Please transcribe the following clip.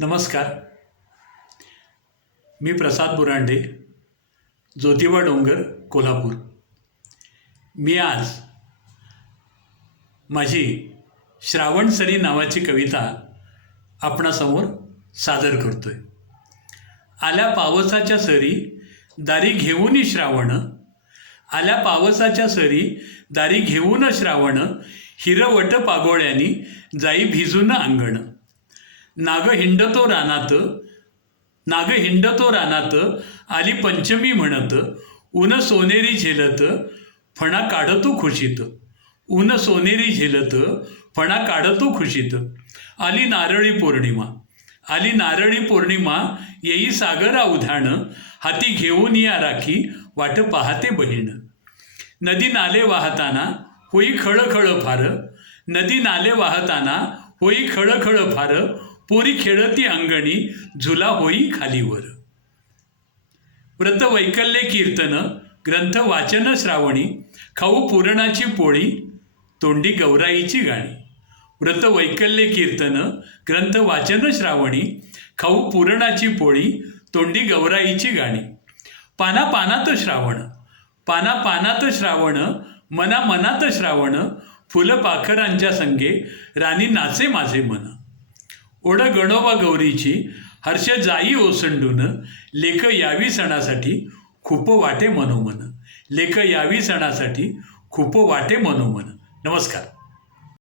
नमस्कार. मी प्रसाद बुरांडे ज्योतिबा डोंगर कोल्हापूर. मी आज माझी श्रावणसरी नावाची कविता आपणासमोर सादर करतोय. आल्या पावसाच्या सरी दारी घेऊन श्रावण आल्या पावसाच्या सरी दारी घेऊन श्रावण हिरवट पागोळ्यानी जाई भिजून अंगण. नाग हिंडतो रानात नाग हिंडतो रानात आली पंचमी म्हणत ऊन सोनेरी झेलत फणा काढतो खुशीत. ऊन सोनेरी झेलत फणा काढतो खुशीत. आली नारळी पौर्णिमा आली नारळी पौर्णिमा येई सागरा उधाण हाती घेऊन या राखी वाट पाहते बहीण. नदी नाले वाहताना होई खळखळ फार. नदी नाले वाहताना होई खळखळ फार. पोरी खेळती अंगणी झुला होई खालीवर. व्रत वैकल्य कीर्तन ग्रंथ वाचन श्रावणी खाऊ पुरणाची पोळी तोंडी गौराईची गाणी. व्रत वैकल्य कीर्तन ग्रंथ वाचन श्रावणी खाऊ पुरणाची पोळी तोंडी गौराईची गाणी. पाना पानात श्रावण पाना पानात श्रावण मना मनात श्रावण फुलपाखरांच्या संगे राणी नाचे माझे मन. ओढ गणोबा गौरीची हर्ष जाई ओसंडून लेख यावी सणासाठी खूप वाटे मनोमन. लेख यावी सणासाठी खूप वाटे मनोमन. नमस्कार.